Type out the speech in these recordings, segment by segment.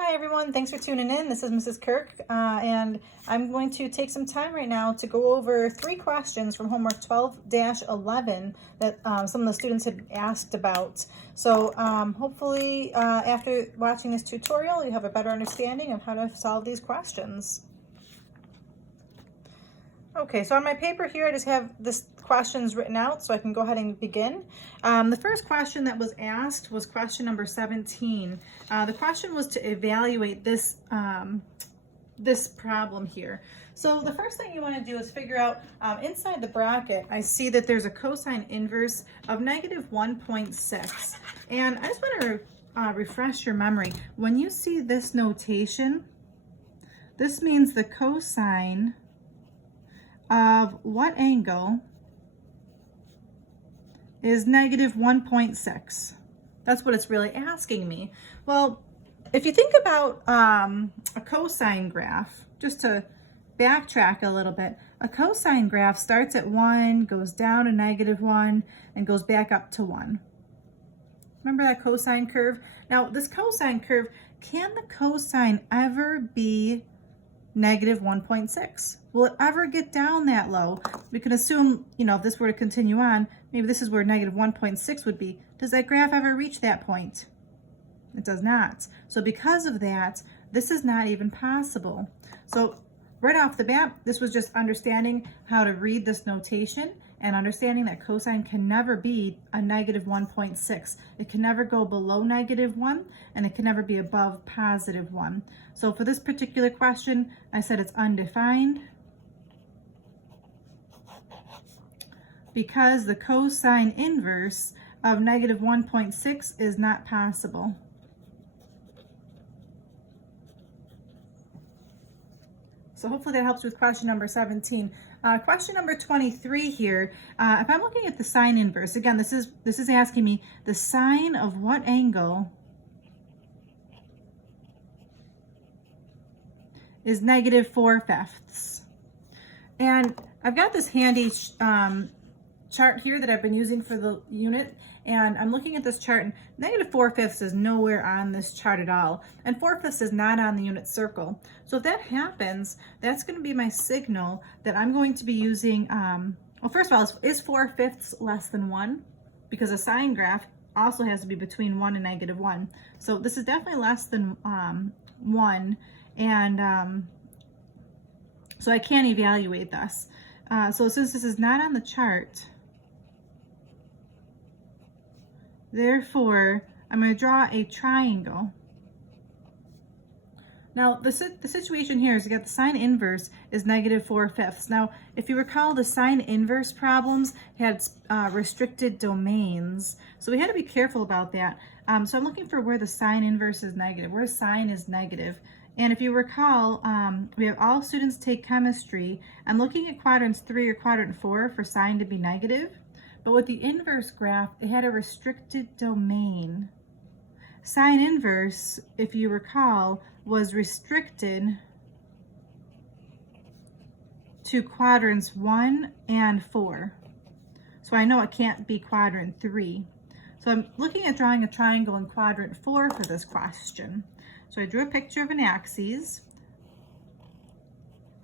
Hi everyone, thanks for tuning in. This is Mrs. Kirk, and I'm going to take some time right now to go over 3 questions from homework 12-11 that some of the students had asked about. So hopefully after watching this tutorial, you have a better understanding of how to solve these questions. Okay, so on my paper here, I just have this questions written out so I can go ahead and begin. The first question that was asked was question number 17. The question was to evaluate this, this problem here. So the first thing you want to do is figure out inside the bracket, I see that there's a cosine inverse of negative 1.6. And I just want to refresh your memory. When you see this notation, this means the cosine of what angle is negative 1.6. That's what it's really asking me. Well, if you think about a cosine graph, just to backtrack a little bit, a cosine graph starts at 1, goes down to negative 1, and goes back up to 1. Remember that cosine curve? Now, this cosine curve, can the cosine ever be negative 1.6? Will it ever get down that low? We can assume, if this were to continue on, maybe this is where negative 1.6 would be. Does that graph ever reach that point? It does not. So because of that, this is not even possible. So right off the bat, this was just understanding how to read this notation and understanding that cosine can never be a negative 1.6. It can never go below negative 1, and it can never be above positive 1. So for this particular question, I said it's undefined because the cosine inverse of negative 1.6 is not possible. So hopefully that helps with question number 17. Question number 23 here, if I'm looking at the sine inverse, again, this is asking me the sine of what angle is negative 4/5. And I've got this handy chart here that I've been using for the unit, and I'm looking at this chart, and negative 4/5 is nowhere on this chart at all, and 4/5 is not on the unit circle. So if that happens, that's going to be my signal that I'm going to be using, well, first of all, is 4/5 less than 1? Because a sine graph also has to be between 1 and negative 1. So this is definitely less than 1, and so I can't evaluate this. So since this is not on the chart, therefore, I'm going to draw a triangle. Now, the situation here is you got the sine inverse is negative 4/5. Now, if you recall, the sine inverse problems had restricted domains, so we had to be careful about that. So I'm looking for where the sine inverse is negative, where sine is negative. And if you recall, we have all students take chemistry. I'm looking at quadrants 3 or quadrant 4 for sine to be negative. But with the inverse graph, it had a restricted domain. Sine inverse, if you recall, was restricted to quadrants 1 and 4. So I know it can't be quadrant 3. So I'm looking at drawing a triangle in quadrant 4 for this question. So I drew a picture of an axis.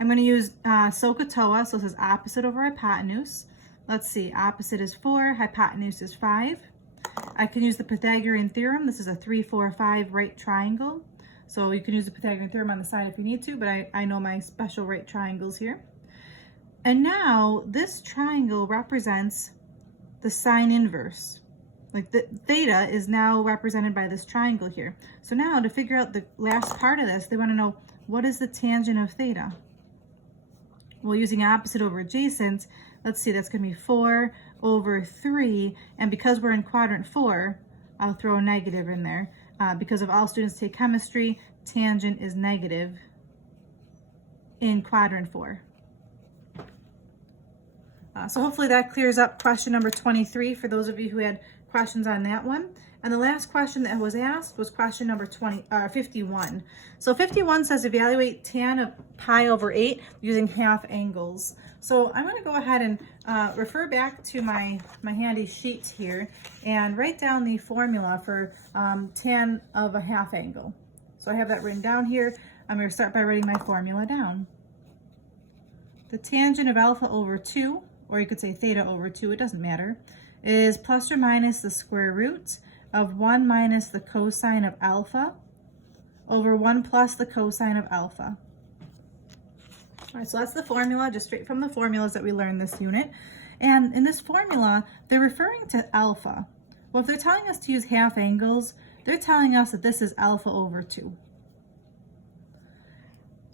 I'm going to use SOHCAHTOA, so this is opposite over hypotenuse. Let's see, opposite is 4, hypotenuse is 5. I can use the Pythagorean theorem. This is a 3, 4, 5 right triangle. So you can use the Pythagorean theorem on the side if you need to, but I know my special right triangles here. And now this triangle represents the sine inverse. Like the theta is now represented by this triangle here. So now to figure out the last part of this, they want to know what is the tangent of theta? Well, using opposite over adjacent, let's see, that's going to be 4 over 3. And because we're in quadrant 4, I'll throw a negative in there. Because if all students take chemistry, tangent is negative in quadrant 4. So hopefully that clears up question number 23 for those of you who had questions on that one. And the last question that was asked was question number 51. So 51 says evaluate tan of pi over 8 using half angles. So I'm going to go ahead and refer back to my handy sheets here and write down the formula for tan of a half angle. So I have that written down here. I'm going to start by writing my formula down. The tangent of alpha over 2, or you could say theta over 2, it doesn't matter, is plus or minus the square root of 1 minus the cosine of alpha over 1 plus the cosine of alpha. All right, so that's the formula, just straight from the formulas that we learned this unit. And in this formula, they're referring to alpha. Well, if they're telling us to use half angles, they're telling us that this is alpha over 2.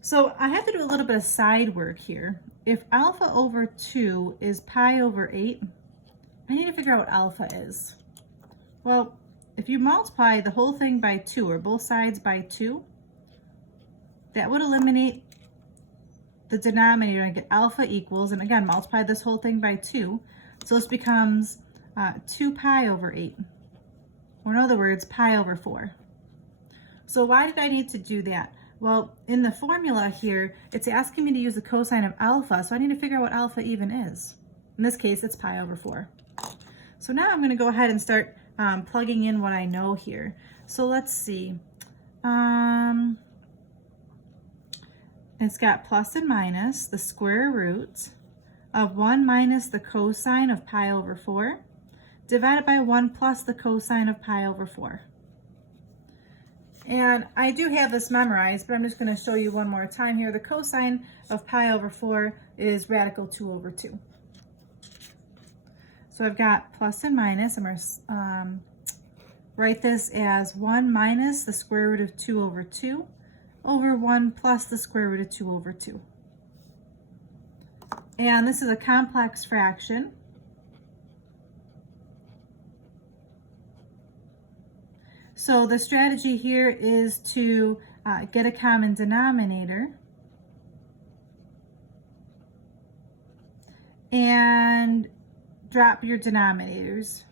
So I have to do a little bit of side work here. If alpha over 2 is pi over 8, I need to figure out what alpha is. Well, if you multiply the whole thing by 2, or both sides by 2, that would eliminate the denominator and get alpha equals, and again, multiply this whole thing by 2. So this becomes 2 pi over 8, or in other words, pi over 4. So why did I need to do that? Well, in the formula here, it's asking me to use the cosine of alpha, so I need to figure out what alpha even is. In this case, it's pi over 4. So now I'm going to go ahead and start plugging in what I know here. So let's see. It's got plus and minus the square root of 1 minus the cosine of pi over 4 divided by 1 plus the cosine of pi over 4. And I do have this memorized, but I'm just going to show you one more time here. The cosine of pi over 4 is radical 2 over 2. So I've got plus and minus. I'm going to write this as 1 minus the square root of 2 over 2 over 1 plus the square root of 2 over 2. And this is a complex fraction. So the strategy here is to get a common denominator and drop your denominators.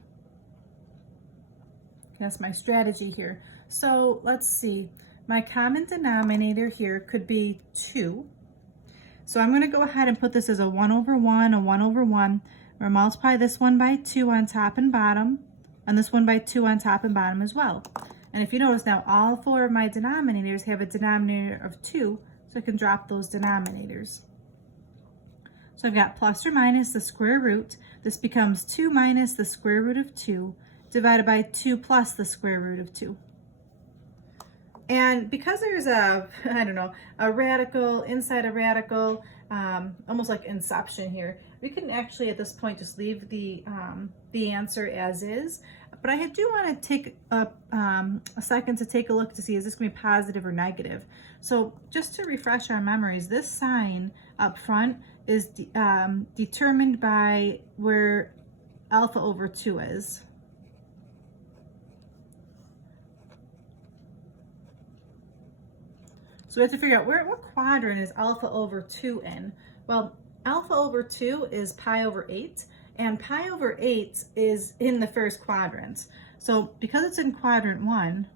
That's my strategy here. So let's see. My common denominator here could be 2. So I'm going to go ahead and put this as a 1 over 1, a 1 over 1. I'm going to multiply this one by 2 on top and bottom, and this one by 2 on top and bottom as well. And if you notice now, all 4 of my denominators have a denominator of 2, so I can drop those denominators. So I've got plus or minus the square root. This becomes 2 minus the square root of 2 divided by 2 plus the square root of 2. And because there's a radical inside a radical, almost like inception here, we can actually at this point just leave the answer as is. But I do want to take a second to take a look to see, is this going to be positive or negative? So just to refresh our memories, this sign up front is determined by where alpha over 2 is. So we have to figure out what quadrant is alpha over 2 in. Well, alpha over 2 is pi over 8, and pi over 8 is in the first quadrant. So because it's in quadrant 1,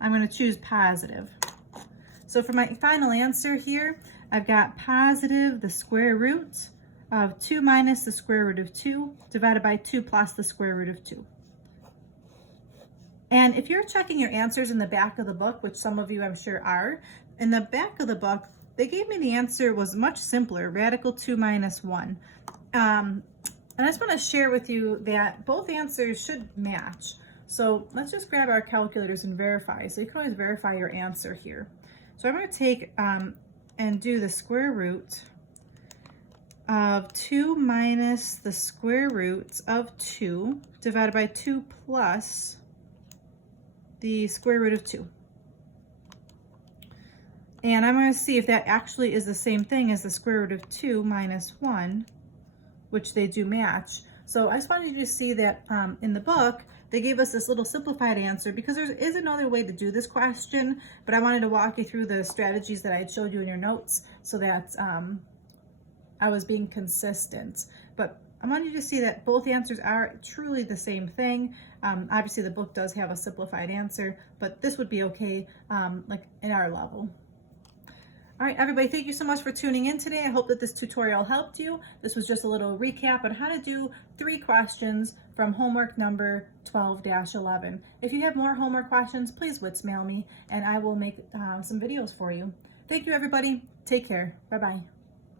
I'm going to choose positive. So for my final answer here, I've got positive the square root of 2 minus the square root of 2 divided by 2 plus the square root of 2. And if you're checking your answers in the back of the book, which some of you I'm sure are, in the back of the book, they gave me the answer was much simpler, radical 2 minus 1. And I just want to share with you that both answers should match. So let's just grab our calculators and verify. So you can always verify your answer here. So I'm going to take and do the square root of 2 minus the square root of 2 divided by 2 plus the square root of 2. And I'm going to see if that actually is the same thing as the square root of 2 minus 1, which they do match. So I just wanted you to see that in the book, they gave us this little simplified answer because there is another way to do this question, but I wanted to walk you through the strategies that I had showed you in your notes so that I was being consistent. But I wanted you to see that both answers are truly the same thing. Obviously the book does have a simplified answer, but this would be okay like in our level. All right, everybody, thank you so much for tuning in today. I hope that this tutorial helped you. This was just a little recap on how to do 3 questions from homework number 12-11. If you have more homework questions, please WITSmail me and I will make some videos for you. Thank you, everybody. Take care. Bye-bye.